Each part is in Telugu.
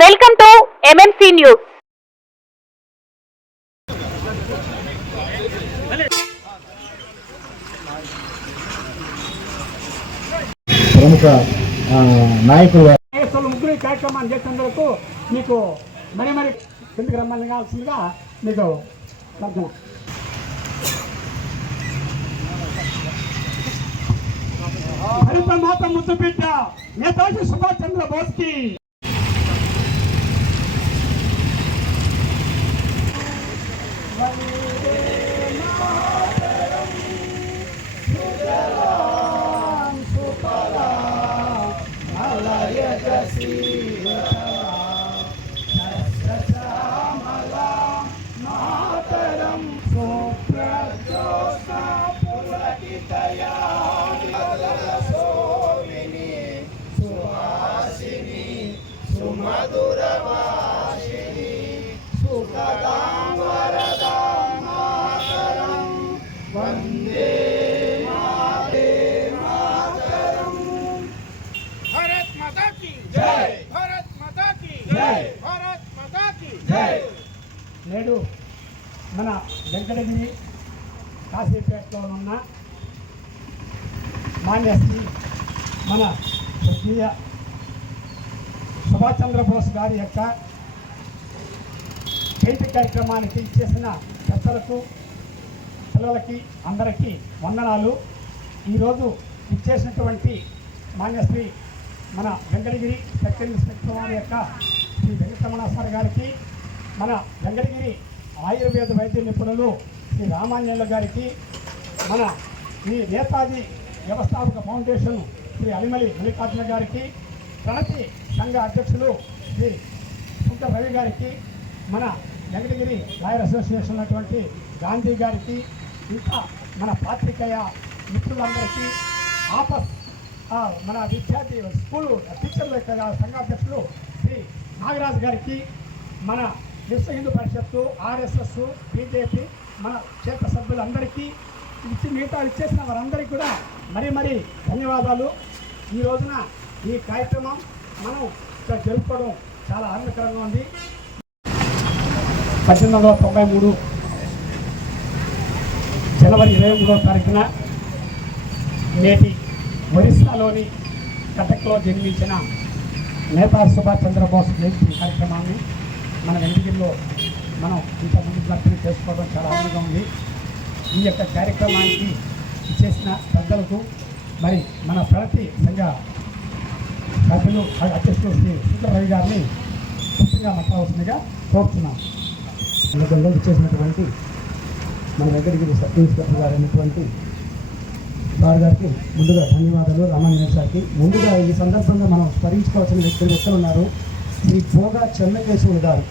Welcome to MMC news. ప్రముఖ నాయకులు ముగ్గురు కార్యక్రమాన్ని చేసినందుకు మీకు మరి కిందికి రమ్మని కావాల్సిందిగా మీకు భరత మాత ముద్దు బిడ్డ నేతాజీ సుభాష్ చంద్ర బోస్ కి నేడు మన వెంకటగిరి కాశీపేటలో ఉన్న మాన్యశ్రీ మన స్వర్గీయ సుభాష్ చంద్రబోస్ గారి యొక్క జయంతి కార్యక్రమానికి ఇచ్చేసిన పెద్దలకు పిల్లలకి అందరికీ వందనాలు. ఈరోజు ఇచ్చేసినటువంటి మాన్యశ్రీ మన వెంకటగిరి సెకండ్ ఇన్స్పెక్టర్ వారి యొక్క శ్రీ వెంకటరమణ సార్ గారికి, మన వెంకటగిరి ఆయుర్వేద వైద్య నిపుణులు శ్రీ రామాంజనేయులు గారికి, మన ఈ నేతాజీ వ్యవస్థాపక ఫౌండేషన్ శ్రీ అలిమలి మల్లికార్జున గారికి, ప్రణతి సంఘ అధ్యక్షులు శ్రీ సుంక రవి గారికి, మన వెంకటగిరి లాయర్ అసోసియేషన్ ఉన్నటువంటి గాంధీ గారికి, ఇంకా మన పాత్రికేయ మిత్రులందరికీ, మన విద్యార్థి స్కూల్ టీచర్ల యొక్క సంఘాధ్యక్షులు శ్రీ నాగరాజు గారికి, మన విశ్వ హిందూ పరిషత్తు, ఆర్ఎస్ఎస్, బీజేపీ, మన క్షేత్ర సభ్యులందరికీ మిగతా ఇచ్చేసిన వారందరికీ కూడా మరీ ధన్యవాదాలు. ఈ రోజున ఈ కార్యక్రమం మనం ఇక్కడ జరుపుకోవడం చాలా ఆనందకరంగా ఉంది. 1893 జనవరి 23వ తారీఖున నేటి ఒరిస్సాలోని కటక్లో జన్మించిన నేతాజీ సుభాష్ చంద్రబోస్ జయంతి కార్యక్రమాన్ని మన వెంకటగిరిలో మనం ఇంతకుముందు భర్తీ చేసుకోవడం చాలా ఆనందంగా ఉంది. ఈ యొక్క కార్యక్రమానికి చేసిన పెద్దలకు మరి మన ప్రగతి సంఘ సభ్యులు అధ్యక్షులు శ్రీ సుందరరావు గారిని పూర్తిగా మాట్లాడవలసిందిగా కోరుతున్నాం. చేసినటువంటి మన వెంకటగిరి సబ్ ఇన్స్పెక్టర్ గారు అయినటువంటి సార్ గారికి ముందుగా ధన్యవాదాలు. రామాంజనేయులు సార్కి ముందుగా ఈ సందర్భంగా మనం స్మరించుకోవాల్సిన వ్యక్తులు ఉన్నారు. శ్రీ భోగా చెన్నకేశవులు గారు.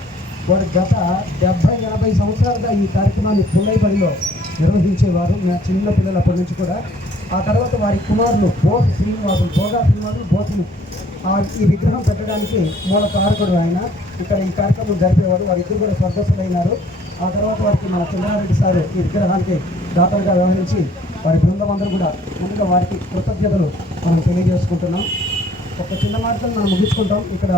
వారు గత 70-80 సంవత్సరాలుగా ఈ కార్యక్రమాన్ని పుల్లైబడిలో నిర్వహించేవారు, చిన్న పిల్లలప్పటి నుంచి కూడా. ఆ తర్వాత వారి కుమారులు భోగా శ్రీనివాసులు బోసులు ఈ విగ్రహం పెట్టడానికి మూల కారకుడు ఆయన. ఇక్కడ ఈ కార్యక్రమం జరిపేవారు. వారిద్దరు కూడా స్వర్గస్థులైనారు. ఆ తర్వాత వారికి మన చంద్రారెడ్డి సారు ఈ విగ్రహానికి దాతలుగా వ్యవహరించి వారి బృందం అందరూ కూడా ముందుగా వారికి కృతజ్ఞతలు మనం తెలియజేసుకుంటున్నాం. ఒక చిన్న మాటలు మనం ముగించుకుంటాం. ఇక్కడ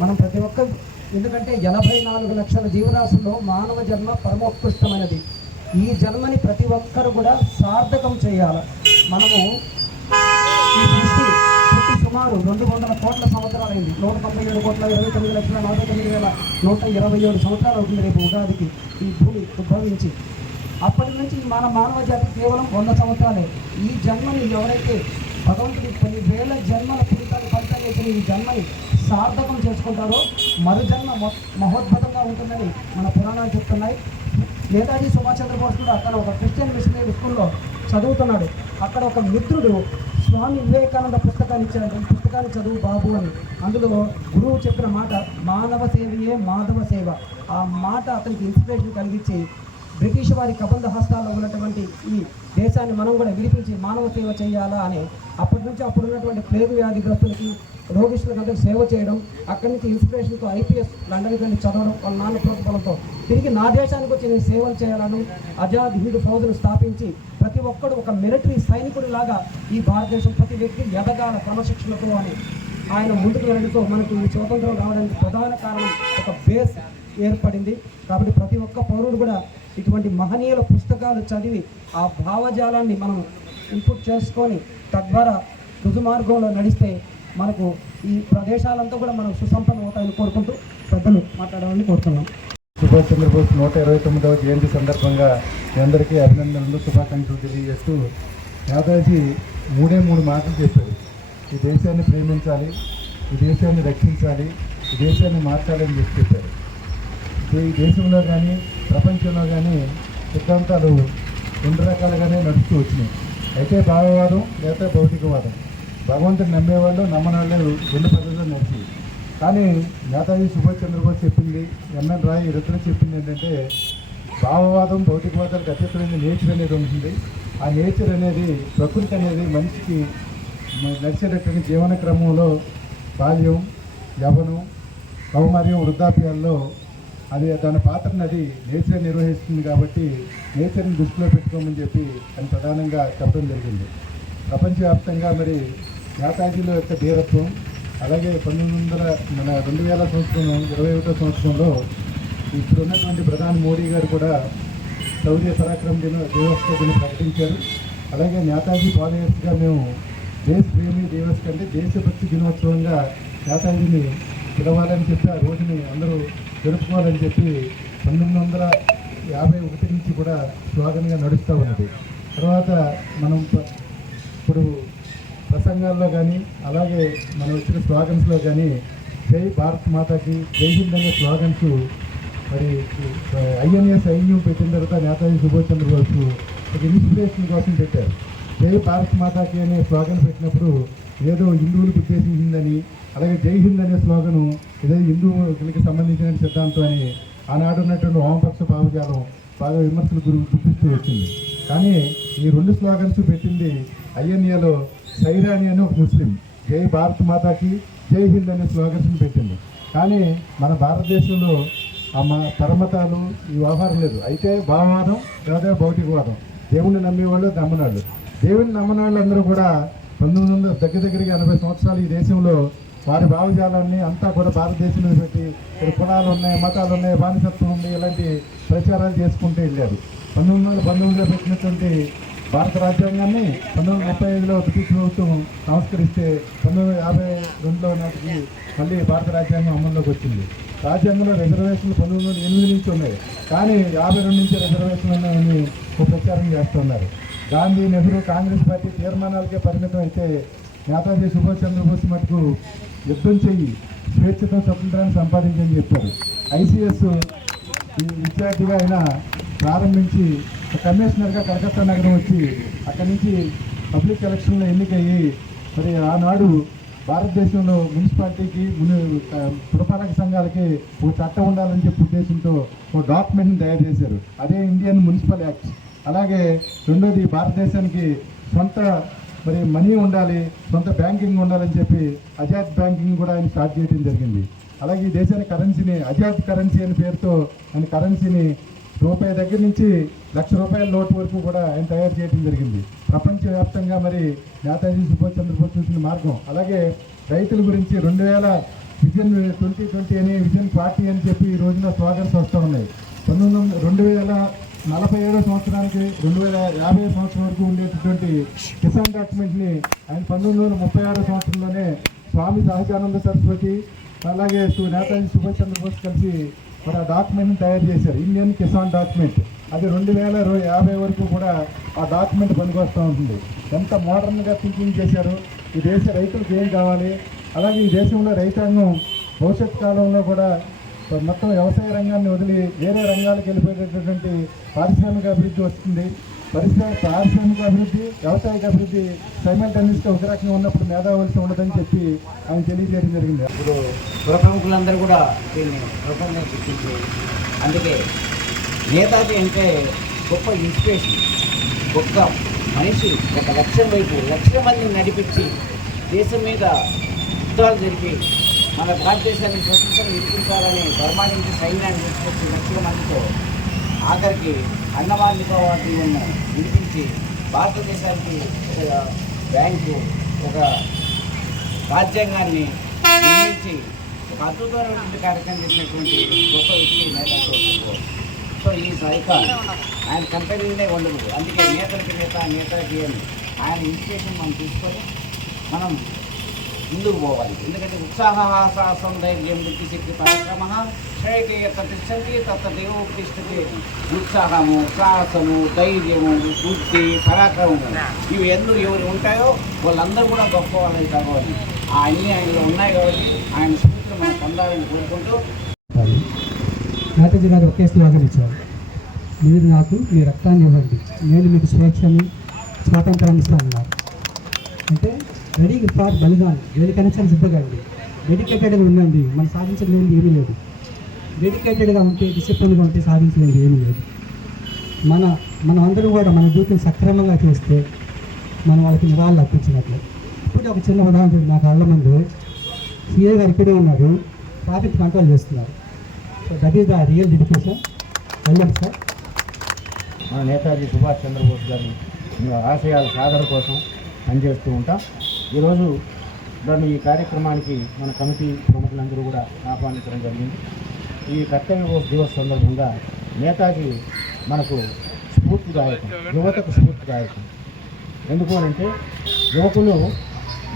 మనం ప్రతి ఒక్కరు, ఎందుకంటే 84 లక్షల జీవరాశుల్లో మానవ జన్మ పరమోత్కృష్టమైనది. ఈ జన్మని ప్రతి ఒక్కరు కూడా సార్థకం చేయాలి. మనము ఈ సృష్టి సుమారు 200 కోట్ల సంవత్సరాలైంది. 197,29,49,127 సంవత్సరాలు అవుతుంది రేపు ఉగాదికి ఈ భూమి ఉద్భవించి. అప్పటి నుంచి మన మానవ జాతి కేవలం 100 సంవత్సరాలే. ఈ జన్మని ఎవరైతే భగవంతుడి కొన్ని వేల జన్మల ఫలితం చేసిన ఈ జన్మని సార్థకం చేసుకుంటారో మరు జన్మ మహోద్భుతంగా ఉంటుందని మన పురాణాలు చెప్తున్నాయి. నేతాజీ సుభాష్ చంద్రబోస్ కూడా అక్కడ ఒక క్రిస్టియన్ మిషనరీ స్కూల్లో చదువుతున్నాడు. అక్కడ ఒక మిత్రుడు స్వామి వివేకానంద పుస్తకాన్ని ఇచ్చాడు. పుస్తకాన్ని చదువు బాబు అని. అందులో గురువు చెప్పిన మాట మానవ సేవయే మాధవ సేవ. ఆ మాట అతనికి ఇన్స్పిరేషన్ కలిగించి బ్రిటిష్ వారి కబంధ హస్తాల్లో ఉన్నటువంటి ఈ దేశాన్ని మనం కూడా విడిపించి మానవ సేవ చేయాలా అని అప్పటి నుంచి అప్పుడున్నటువంటి ప్లేగు వ్యాధిగ్రస్తులకి రోగిష్ఠులకు అందరికీ సేవ చేయడం, అక్కడి నుంచి ఇన్స్పిరేషన్తో ఐపీఎస్ లండన్కి వెళ్ళి చదవడం, వాళ్ళ నాన్న ప్రోత్సాహంతో తిరిగి నా దేశానికి వచ్చి నేను సేవలు చేయాలని ఆజాద్ హింద్ ఫౌజ్ను స్థాపించి ప్రతి ఒక్కడు ఒక మిలిటరీ సైనికుడిలాగా ఈ భారతదేశం ప్రతి వ్యక్తి ఎదగాల క్రమశిక్షణతో అని ఆయన ముందుకు వెళ్ళడంతో మనకు ఈ స్వాతంత్రం రావడానికి ప్రధాన కారణం ఒక బేస్ ఏర్పడింది. కాబట్టి ప్రతి ఒక్క పౌరుడు కూడా ఇటువంటి మహనీయుల పుస్తకాలు చదివి ఆ భావజాలాన్ని మనం ఇన్పుట్ చేసుకొని తద్వారా రుజుమార్గంలో నడిస్తే మనకు ఈ ప్రదేశాలంతా కూడా మనం సుసంపన్నం అవుతాయని కోరుకుంటూ పెద్దలు మాట్లాడాలని కోరుతున్నాం. సుభాష్ చంద్రబోస్ 129వ జయంతి సందర్భంగా మీ అందరికీ అభినందనలు, శుభాకాంక్షలు తెలియజేస్తూ నేతాజీ మూడు మాటలు చెప్పారు. ఈ దేశాన్ని ప్రేమించాలి, ఈ దేశాన్ని రక్షించాలి, ఈ దేశాన్ని మార్చాలని చెప్పారు. ఈ దేశంలో కానీ ప్రపంచంలో కానీ సిద్ధాంతాలు రెండు రకాలుగానే నడుస్తూ వచ్చినాయి. అయితే భావవాదం లేదా భౌతికవాదం. భగవంతుని నమ్మేవాళ్ళు నమ్మని వాళ్ళు రెండు పద్ధతులు నడిచి. కానీ నేతాజీ సుభాష్ చంద్రబోస్ చెప్పింది, ఎంఎన్ రాయ్ ఇద్దరు చెప్పింది ఏంటంటే భావవాదం భౌతికవాదాలకు అతీతమైన నేచర్ అనేది ఉంటుంది. ఆ నేచర్ అనేది, ప్రకృతి అనేది మనిషికి నడిచేటటువంటి జీవన క్రమంలో బాల్యం, యవ్వనం, కౌమార్యం, వృద్ధాప్యాల్లో అది తన పాత్రను అది నేచర్ నిర్వహిస్తుంది. కాబట్టి నేచర్ని దృష్టిలో పెట్టుకోమని చెప్పి అని ప్రధానంగా చెప్పడం జరిగింది. ప్రపంచవ్యాప్తంగా మరి నేతాజీల యొక్క ధీరత్వం, అలాగే 2000 సంవత్సరం 21వ సంవత్సరంలో ఇప్పుడు ఉన్నటువంటి ప్రధాని మోడీ గారు కూడా శౌర్య పరాక్రమ దివస్ని ప్రకటించారు. అలాగే నేతాజీ ఫాలోయర్స్గా మేము దేశ ప్రేమి దివస్ కంటే దేశభక్తి దినోత్సవంగా నేతాజీని పిలవాలని చెప్పి ఆ రోజుని అందరూ జరుపుకోవాలని చెప్పి 1951 నుంచి కూడా స్లోగన్గా నడుస్తూ ఉన్నది. తర్వాత మనం ఇప్పుడు ప్రసంగాల్లో కానీ అలాగే మనం వచ్చిన స్లోగన్స్లో కానీ జై భారత్ మాతాకి, జై హింద్ అనే స్లోగన్స్ మరి ఐఎన్ఎస్ ఐన్యూ పెట్టిన తర్వాత నేతాజీ సుభాష్ చంద్రబోస్ ఒక ఇన్స్పిరేషన్ కోసం పెట్టారు. జై భారత్ మాతాకి అనే స్లోగన్ పెట్టినప్పుడు ఏదో హిందువులకు ఉద్దేశించిందని, అలాగే జై హింద్ అనే స్లోగను ఏదో హిందువులకి సంబంధించిన సిద్ధాంతం అని ఆనాడు ఉన్నటువంటి వామపక్ష భావజాలం బాగా విమర్శలు గుర్తిస్తూ వచ్చింది. కానీ ఈ రెండు స్లోగన్స్ పెట్టింది ఐఎన్ఏలో సైరాని అని ఒక ముస్లిం, జై భారత్ మాతాకి, జై హింద్ అనే స్లోగన్స్ని పెట్టింది. కానీ మన భారతదేశంలో పరమతాలు ఈ వ్యవహారం లేదు. అయితే భావవాదం లేదా భౌతికవాదం, దేవుణ్ణి నమ్మేవాళ్ళు నమ్మనాళ్ళు. దేవుని నమ్మనాళ్ళు అందరూ కూడా 1900 దగ్గరగా 80 సంవత్సరాలు ఈ దేశంలో వారి భావజాలాన్ని అంతా కూడా భారతదేశం మీద పెట్టి ఇక్కడ కులాలు ఉన్నాయి, మతాలు ఉన్నాయి, బానిసత్వం ఉంది, ఇలాంటి ప్రచారాలు చేసుకుంటూ వెళ్ళారు. 1919లో పెట్టినటువంటి భారత రాజ్యాంగాన్ని 1935లో బ్రిటిష్ ప్రభుత్వం సంస్కరిస్తే 1952లో నాటికి మళ్ళీ భారత రాజ్యాంగం అమల్లోకి వచ్చింది. రాజ్యాంగంలో రిజర్వేషన్లు 1908 నుంచి ఉన్నాయి, కానీ 52 నుంచి రిజర్వేషన్లు ఉన్నాయని ఒక ప్రచారం చేస్తున్నారు. గాంధీ, నెహ్రూ, కాంగ్రెస్ పార్టీ తీర్మానాలకే పరిమితం అయితే నేతాజీ సుభాష్ చంద్రబోస్ మటుకు యుద్ధం చెయ్యి, స్వేచ్ఛతో స్వతంత్రాన్ని సంపాదించని చెప్పారు. ఐసీఎస్ విద్యార్థిగా ఆయన ప్రారంభించి కమిషనర్గా కలకత్తా నగరం వచ్చి అక్కడి నుంచి పబ్లిక్ ఎలక్షన్లో ఎన్నికయ్యి మరి ఆనాడు భారతదేశంలో మున్సిపాలిటీకి పురపాలక సంఘాలకి ఒక చట్టం ఉండాలని చెప్పి ఉద్దేశంతో ఒక డాక్యుమెంట్ని తయారు చేశారు. అదే ఇండియన్ మున్సిపల్ యాక్ట్. అలాగే రెండోది భారతదేశానికి సొంత మరి మనీ ఉండాలి, సొంత బ్యాంకింగ్ ఉండాలని చెప్పి అజాద్ బ్యాంకింగ్ కూడా ఆయన స్టార్ట్ చేయడం జరిగింది. అలాగే ఈ దేశానికి కరెన్సీని అజాద్ కరెన్సీ అనే పేరుతో ఆయన కరెన్సీని రూపాయి దగ్గర నుంచి ₹1,00,000 నోటు వరకు కూడా ఆయన తయారు చేయడం జరిగింది. ప్రపంచవ్యాప్తంగా మరి నేతాజీ సుభాష్ చంద్రబోస్ చూసిన మార్గం. అలాగే రైతుల గురించి 2000 విజన్ 2020 అనే విజన్ పార్టీ అని చెప్పి ఈ రోజున స్లోగన్స్ వస్తూ ఉన్నాయి. 2047 సంవత్సరానికి 2050 సంవత్సరం వరకు ఉండేటటువంటి కిసాన్ డాక్యుమెంట్ని ఆయన 1936 సంవత్సరంలోనే స్వామి సహజానంద సరస్వతి అలాగే నేతాజీ సుభాష్ చంద్రబోస్ కలిసి మరి ఆ డాక్యుమెంట్ని తయారు చేశారు, ఇండియన్ కిసాన్ డాక్యుమెంట్. అది 2050 వరకు కూడా ఆ డాక్యుమెంట్ పనికొస్తూ ఉంటుంది. ఎంత మోడర్న్గా థింకింగ్ చేశారు, ఈ దేశ రైతులకు ఏం కావాలి, అలాగే ఈ దేశంలో రైతాంగం భవిష్యత్ కాలంలో కూడా మొత్తం వ్యవసాయ రంగాన్ని వదిలి వేరే రంగాలకు వెళ్ళిపోయేటటువంటి పారిశ్రామిక అభివృద్ధి వస్తుంది. పారిశ్రామిక అభివృద్ధి, వ్యవసాయక అభివృద్ధి సైమల్టేనియస్గా ఒక రకంగా ఉన్నప్పుడు మేధావలసి ఉండదని చెప్పి ఆయన తెలియజేయడం జరిగింది. ఇప్పుడు పుర ప్రముఖులందరూ కూడా దీన్ని ప్రపంచంగా గుర్తించారు. అందుకే నేతాజీ అంటే గొప్ప ఇన్స్పిరేషన్, గొప్ప మనిషి. ఒక లక్ష్యం వైపు 1,00,000 మందిని నడిపించి దేశం మీద యుద్ధాలు జరిపి మన భారతదేశాన్ని స్వతంత్రం నిర్మించాలని ధర్మానికి సైన్యాన్ని తీసుకొచ్చి 1,00,000 మందితో ఆఖరికి అన్నవారి నికోబార్ను విడిపించి భారతదేశానికి ఒక బ్యాంకు, ఒక రాజ్యాంగాన్ని నిర్మించి ఒక అద్భుతమైనటువంటి కార్యక్రమం చేసినటువంటి గొప్ప వ్యక్తి నేతాజీ సుభాష్ బోస్. సో ఈ ఐకాన్ ఆయన కంపెనీనే ఉండదు. అందుకే నేతలకి నేతాజీ అని ఆయన ఇన్స్పిరేషన్ మనం తీసుకొని మనం ముందుకు పోవాలి. ఎందుకంటే ఉత్సాహసాహసం ధైర్యం వృత్తి శక్తి పరాక్రమ శ్రేయతే ప్రతిష్టతి తత్తదేవోత్తిష్టతి. ఉత్సాహము, సాహసము, ధైర్యము, బుద్ధి, పరాక్రమము ఇవి ఎవరు ఉంటాయో వాళ్ళందరూ కూడా గొప్ప వాళ్ళని కావాలి. అన్నీ ఆయనలో ఉన్నాయి కాబట్టి ఆయన స్ఫూర్తిని మనం పొందాలని కోరుకుంటూ నేతాజీ గారు ఒకే స్లోగన్ ఇచ్చారు, మీరు నాకు మీ రక్తాన్ని ఇవ్వండి, నేను మీకు స్వేచ్ఛని స్వాతంత్రాన్ని ఇస్తానన్నారు. అంటే రెడీ ఫార్ బలిదాన్, దేనికైనా సిద్ధండి, డెడికేటెడ్గా ఉండండి. మనం సాధించలేనిది ఏమీ లేదు. డెడికేటెడ్గా ఉంటే, డిసిప్లిన్గా ఉంటే సాధించలేనిది ఏమీ లేదు. మనం అందరూ కూడా మన డ్యూటీని సక్రమంగా చేస్తే మనం వాళ్ళకి నివాళులు అర్పించినట్లు. ఇప్పుడు ఒక చిన్న ఉదాహరణ, నా కళ్ళ ముందు సిఏ గారు ఇక్కడే ఉన్నారు, ట్రాఫిక్ కంట్రోల్ చేస్తున్నారు. So that is the real dedication. వెళ్ళండి సార్. మన నేతాజీ సుభాష్ చంద్రబోస్ గారి ఆశయాల సాధన కోసం పనిచేస్తూ ఉంటాం. ఈరోజు ఈ కార్యక్రమానికి మన కమిటీ ప్రముఖులందరూ కూడా ఆహ్వానించడం జరిగింది. ఈ కర్తవ్య దివస్ సందర్భంగా నేతాజీ మనకు స్ఫూర్తిదాయకం, యువతకు స్ఫూర్తిదాయకం. ఎందుకు అంటే యువకులు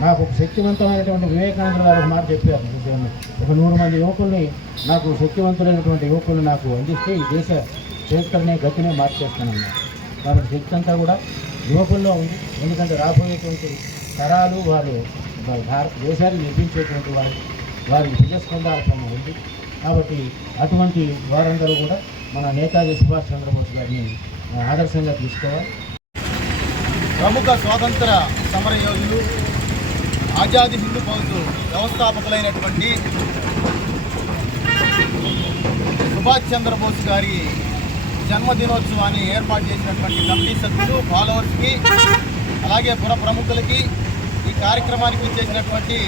నాకు ఒక శక్తివంతమైనటువంటి వివేకానంద గారు ఒక మాట చెప్పారు, ఒక 100 మంది యువకుల్ని నాకు శక్తివంతులైనటువంటి యువకులు నాకు అందిస్తే ఈ దేశ చరిత్రనే గతినే మార్చేస్తానన్నారు. కాబట్టి శక్తి అంతా కూడా యువకుల్లో ఉంది. ఎందుకంటే రాబోయేటువంటి తరాలు వారు భారతదేశాన్ని నిర్మించేటువంటి వారిని విజయస్కందాల్సిన ఉంది. కాబట్టి అటువంటి వారందరూ కూడా మన నేతాజీ సుభాష్ చంద్రబోస్ గారిని ఆదర్శంగా తీసుకోవాలి. ప్రముఖ స్వాతంత్ర సమరయోధులు, ఆజాదీ హిందూ ఫౌజ్ వ్యవస్థాపకులైనటువంటి సుభాష్ చంద్రబోస్ గారి జన్మదినోత్సవాన్ని ఏర్పాటు చేసినటువంటి కమిటీ సభ్యులు, ఫాలోవర్స్కి, అలాగే పుర ప్రముఖులకి, ఈ కార్యక్రమానికి వచ్చేసినటువంటి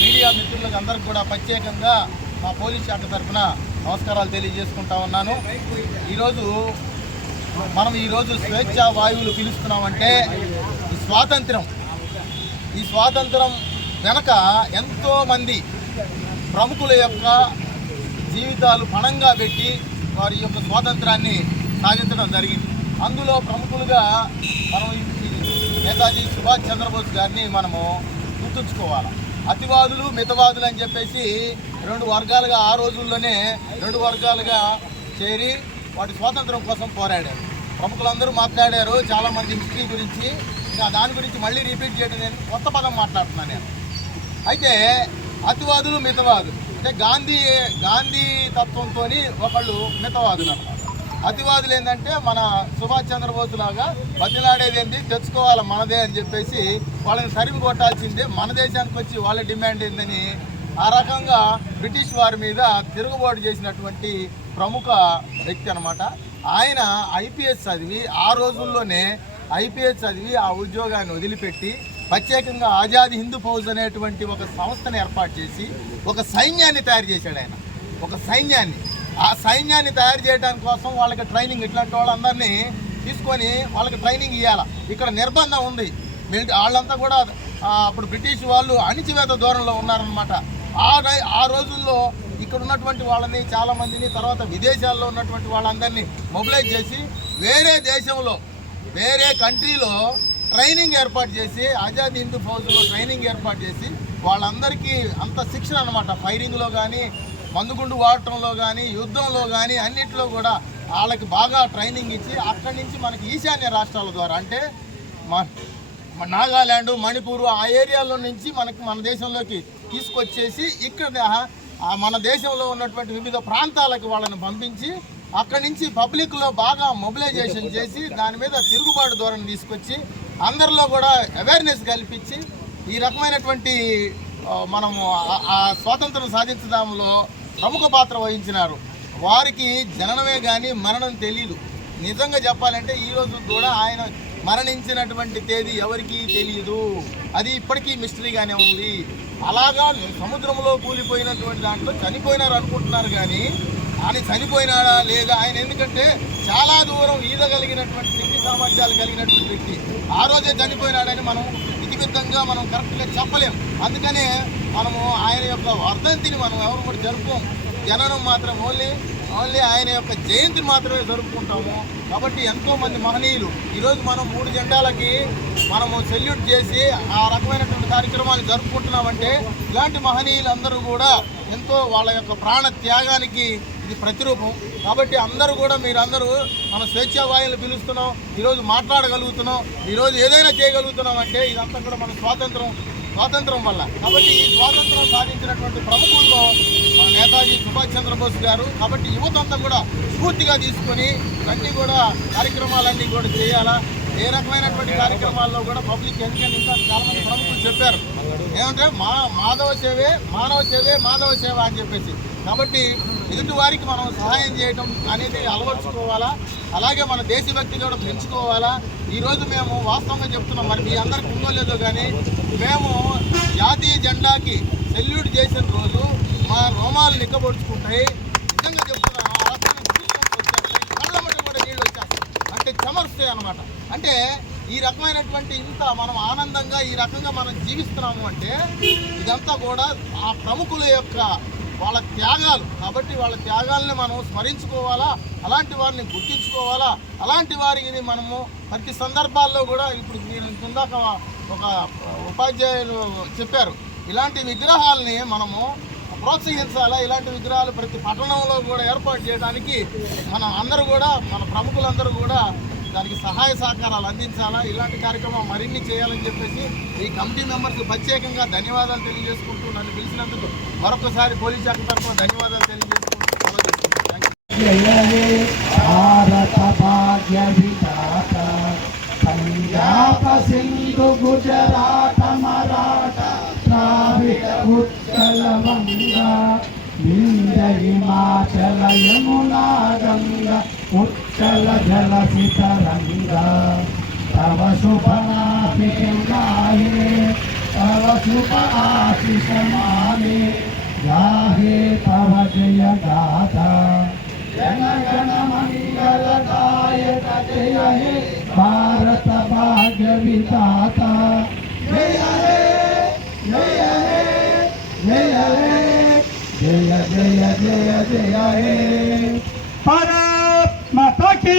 మీడియా మిత్రులకు అందరికీ కూడా ప్రత్యేకంగా మా పోలీస్ శాఖ తరఫున నమస్కారాలు తెలియజేసుకుంటా ఉన్నాను. మనం ఈరోజు స్వేచ్ఛా వాయువులు పీలుస్తున్నామంటే ఈ స్వాతంత్రం వెనక ఎంతోమంది ప్రముఖుల యొక్క జీవితాలు పణంగా పెట్టి వారి యొక్క స్వాతంత్రాన్ని సాధించడం జరిగింది. అందులో ప్రముఖులుగా మనం నేతాజీ సుభాష్ చంద్రబోస్ గారిని మనము గుర్తుంచుకోవాలి. అతివాదులు, మితవాదులు అని చెప్పేసి 2 వర్గాలుగా ఆ రోజుల్లోనే 2 వర్గాలుగా చేరి వాటి స్వాతంత్రం కోసం పోరాడారు. ప్రముఖులందరూ మాట్లాడారు చాలామంది హిస్టరీ గురించి. ఇంకా దాని గురించి మళ్ళీ రిపీట్ చేయడం నేను కొత్త పదం మాట్లాడుతున్నాను నేను. అయితే అతివాదులు, మితవాదులు అంటే గాంధీ తత్వంతో ఒకళ్ళు మితవాదులు అన్నమాట. అతివాదులు ఏంటంటే మన సుభాష్ చంద్రబోస్ లాగా బతిలాడేది ఏంటి, తెచ్చుకోవాలి మనదే అని చెప్పేసి వాళ్ళని తరిమి కొట్టాల్సిందే, మన దేశానికి వచ్చి వాళ్ళ డిమాండ్ ఏందని ఆ రకంగా బ్రిటిష్ వారి మీద తిరుగుబాటు చేసినటువంటి ప్రముఖ వ్యక్తి అనమాట. ఆయన ఐపీఎస్ చదివి ఆ రోజుల్లోనే ఐపీఎస్ చదివి ఆ ఉద్యోగాన్ని వదిలిపెట్టి ప్రత్యేకంగా ఆజాదీ హిందూ ఫౌజ్ అనేటువంటి ఒక సంస్థను ఏర్పాటు చేసి ఒక సైన్యాన్ని తయారు చేశాడు ఆయన. ఒక సైన్యాన్ని, ఆ సైన్యాన్ని తయారు చేయడానికి కోసం వాళ్ళకి ట్రైనింగ్, ఇట్లాంటి వాళ్ళందరినీ తీసుకొని వాళ్ళకి ట్రైనింగ్ ఇవ్వాలి. ఇక్కడ నిర్బంధం ఉంది. వాళ్ళంతా కూడా అప్పుడు బ్రిటిష్ వాళ్ళు అణిచివేత ధోరణిలో ఉన్నారనమాట. ఆ రోజుల్లో ఇక్కడ ఉన్నటువంటి వాళ్ళని చాలామందిని, తర్వాత విదేశాల్లో ఉన్నటువంటి వాళ్ళందరినీ మొబిలైజ్ చేసి వేరే కంట్రీలో ట్రైనింగ్ ఏర్పాటు చేసి, ఆజాదీ హిందూ ఫౌజ్లో ట్రైనింగ్ ఏర్పాటు చేసి వాళ్ళందరికీ అంత శిక్షణ అనమాట. ఫైరింగ్లో కానీ, మందుగుండు వాడటంలో కానీ, యుద్ధంలో కానీ అన్నింటిలో కూడా వాళ్ళకి బాగా ట్రైనింగ్ ఇచ్చి అక్కడి నుంచి మనకి ఈశాన్య రాష్ట్రాల ద్వారా అంటే నాగాల్యాండ్, మణిపూర్ ఆ ఏరియాలో నుంచి మన దేశంలోకి తీసుకొచ్చేసి ఇక్కడ మన దేశంలో ఉన్నటువంటి వివిధ ప్రాంతాలకు వాళ్ళని పంపించి అక్కడి నుంచి పబ్లిక్లో బాగా మొబిలైజేషన్ చేసి దాని మీద తిరుగుబాటు ధోరణి తీసుకొచ్చి అందరిలో కూడా అవేర్నెస్ కల్పించి ఈ రకమైనటువంటి మనము ఆ స్వాతంత్రం సాధించడంలో ప్రముఖ పాత్ర వహించినారు. వారికి జననమే కానీ మరణం తెలియదు. నిజంగా చెప్పాలంటే ఈరోజు కూడా ఆయన మరణించినటువంటి తేదీ ఎవరికీ తెలియదు. అది ఇప్పటికీ మిస్టరీగానే ఉంది. అలాగా సముద్రంలో కూలిపోయినటువంటి దాంట్లో చనిపోయినారు అనుకుంటున్నారు కానీ ఆయన చనిపోయినాడా లేదా, ఆయన ఎందుకంటే చాలా దూరం ఈదగలిగినటువంటి శక్తి సామర్థ్యాలు కలిగినటువంటి వ్యక్తి. ఆ రోజే చనిపోయినాడని మనం విధివిధంగా మనం కరెక్ట్గా చెప్పలేం. అందుకనే మనము ఆయన యొక్క వర్ధంతిని మనం ఎవరు కూడా జరుపుకోం. జననం మాత్రం ఓన్లీ ఆయన యొక్క జయంతిని మాత్రమే జరుపుకుంటాము. కాబట్టి ఎంతోమంది మహనీయులు ఈరోజు మనం 3 జెండాలకి మనము సెల్యూట్ చేసి ఆ రకమైనటువంటి కార్యక్రమాలు జరుపుకుంటున్నామంటే ఇలాంటి మహనీయులందరూ కూడా ఎంతో వాళ్ళ యొక్క ప్రాణ త్యాగానికి ఇది ప్రతిరూపం. కాబట్టి అందరూ కూడా మీరందరూ మన స్వేచ్ఛా వాయువులు పిలుస్తున్నాం, ఈరోజు మాట్లాడగలుగుతున్నాం, ఈరోజు ఏదైనా చేయగలుగుతున్నాం అంటే ఇదంతా కూడా మన స్వాతంత్రం వల్ల. కాబట్టి ఈ స్వాతంత్రం సాధించినటువంటి ప్రముఖుల్లో మన నేతాజీ సుభాష్ చంద్రబోస్ గారు. కాబట్టి యువత అంతా కూడా స్ఫూర్తిగా తీసుకొని అన్నీ కూడా కార్యక్రమాలన్నీ కూడా చేయాలా. ఏ రకమైనటువంటి కార్యక్రమాల్లో కూడా పబ్లిక్ ఎందుకంటే ఇంకా చాలామంది ప్రముఖులు చెప్పారు ఏమంటే మాధవ సేవే మాధవ సేవ అని చెప్పేసి. కాబట్టి ఎదుటి వారికి మనం సహాయం చేయడం అనేది అలవర్చుకోవాలా. అలాగే మన దేశభక్తి కూడా పెంచుకోవాలా. ఈరోజు మేము వాస్తవంగా చెప్తున్నాం, మరి మీ అందరికి ఉందో లేదో కానీ మేము జాతీయ జెండాకి సెల్యూట్ చేసిన రోజు మా రోమాలు నిక్కబొడుచుకుంటాయి. నిజంగా చెప్తున్నాం, కళ్ళ మట్టి కూడా నీళ్ళు వచ్చేస్తాయి, అంటే చెమరుస్తాయి అన్నమాట. అంటే ఈ రకమైనటువంటి ఇంత మనం ఆనందంగా ఈ రకంగా మనం జీవిస్తున్నాము అంటే ఇదంతా కూడా ఆ ప్రముఖుల యొక్క వాళ్ళ త్యాగాలు. కాబట్టి వాళ్ళ త్యాగాలని మనం స్మరించుకోవాలా, అలాంటి వారిని గుర్తించుకోవాలా. అలాంటి వారిని మనము ప్రతి సందర్భాల్లో కూడా ఇప్పుడు నేను ఇందాక ఒక ఉపాధ్యాయులు చెప్పారు, ఇలాంటి విగ్రహాలని మనము ప్రోత్సహించాలా. ఇలాంటి విగ్రహాలు ప్రతి పట్టణంలో కూడా ఏర్పాటు చేయడానికి మనం అందరూ కూడా మన ప్రముఖులందరూ కూడా దానికి సహాయ సహకారాలు అందించాలా. ఇలాంటి కార్యక్రమం మరిన్ని చేయాలని చెప్పేసి ఈ కమిటీ మెంబర్స్ ప్రత్యేకంగా ధన్యవాదాలు తెలియజేసుకుంటూ నన్ను పిలిచినందుకు మరొకసారి పోలీస్ శాఖ తరఫున ధన్యవాదాలు తెలియజేసుకుంటూ భారత భాగ్య విధాత పంజాబ సింధు గుజరాత మరాఠ ద్రావిడ ఉత్కల వంగ వింధ్య హిమాచల యమునా గంగా ఉచ్చల జలసి తరంగా తవ శుభ నామే తవ శుభ ఆశిష మానే గాహే తవ జయ గాథా జన గణ మంగళ దాయక జయ హే భారత భాగ్య విధాత జయ హే జయ హే జయ హే జయ జయ జయ జయ హే భారత్ మాతా కీ